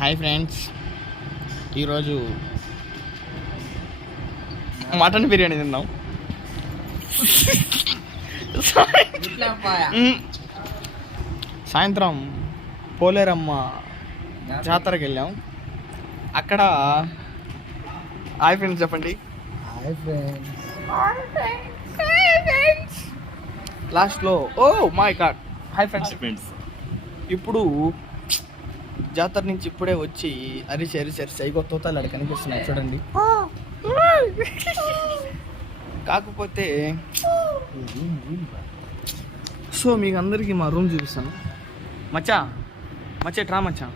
Hi friends, ఈరోజు mutton biryani తిన్నాం. సాయంత్రం పోలేరమ్మ జాతరకి వెళ్ళాం. అక్కడ హాయ్ ఫ్రెండ్స్ చెప్పండి. లాస్ట్లో oh my god hi friends. ఇప్పుడు జాతర నుంచి ఇప్పుడే వచ్చి అరిసి సైగో తోతాలు అక్కడ కనిపిస్తున్నాయి చూడండి. కాకపోతే సో మీకు అందరికీ మా రూమ్ చూపిస్తాను. మచ్చా ఎట్రా మచ్చా,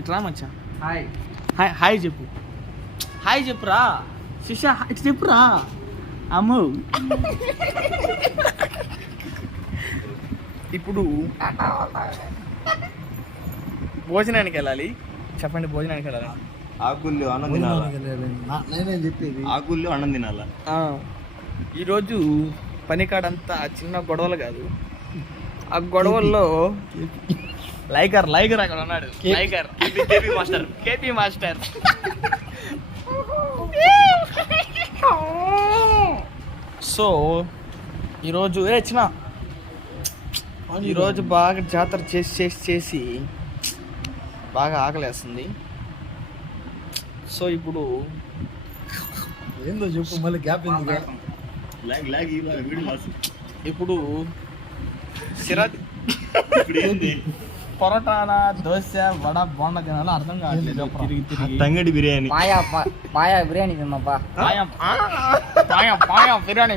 ఎట్రా మచ్చా, హాయ్ హాయ్ హాయ్ చెప్పు, హాయ్ చెప్పురా శిషా, ఇటు చెప్పురా అమ్ము. ఇప్పుడు భోజనానికి వెళ్ళాలి. చెప్పండి, భోజనానికి వెళ్ళాలి. ఆకుల్లో అన్నం తినాలా? నేనేం చెప్పేది, ఆకుల్లో అన్నం తినాలా? ఈరోజు పనికాడంతా చిన్న గొడవలు కాదు, ఆ గొడవల్లో లైకర్ అక్కడ ఉన్నాడు. లైకర్ కేపీ మాస్టర్ సో ఈరోజు ఈరోజు బాగా జాతర చేసి బాగా ఆకలేస్తుంది. సో ఇప్పుడు ఏందో చెప్పు, మళ్ళీ గ్యాప్ ఎందుకు? ఇప్పుడు సిరాజ్ పొరటానా, దోశ, వడ, బోండా తినాలో అర్థం కావట్లేదు. తంగడి బిర్యానీ, పాయా బిర్యానీ తిన్నాపా. పాయా బిర్యానీ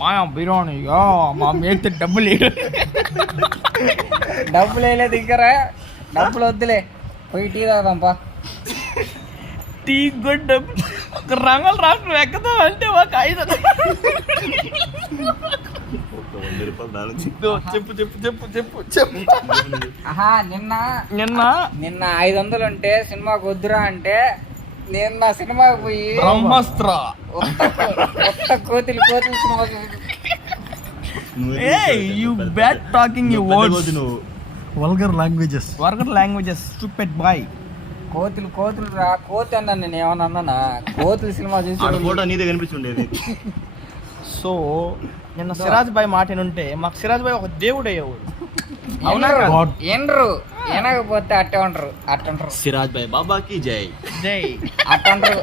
మాయా బిర్యానీగా మా మేస్తే డబ్బులు వేయలేదు ఇంకరా, డబ్బులు వద్దులే, పోయి టీ తాగుదాంపా. టీ గుడ్ డబ్బులు ఒక రంగులు రాష్ట్రం ఎక్కదా అంటే ఒక 5 చెప్పు. ఆహా నిన్న 500 ఉంటే సినిమాకి వద్దురా అంటే నిన్న సినిమాకి పోయి బ్రహ్మాస్త్ర కొత్త కోతులు cinema you bad talking you words, vulgar languages stupid boy. కోతులు రా, కోతి అన్నా, నేను ఏమన్నా అన్నానా? కోతులు సినిమా చూసి ఫోటో నీదే కనిపిస్తుండేది. సో నిన్న సిరాజ్ బాయ్ మాట ఉంటే మాకు సిరాజ్ బాయ్ ఒక దేవుడు అయ్యేవాడు. అవునా? ఎనకపోతే అట్టే ఉంటారు. సిరాజ్ బాయ్ బాబాకి జై అట్ట ఉంటారు.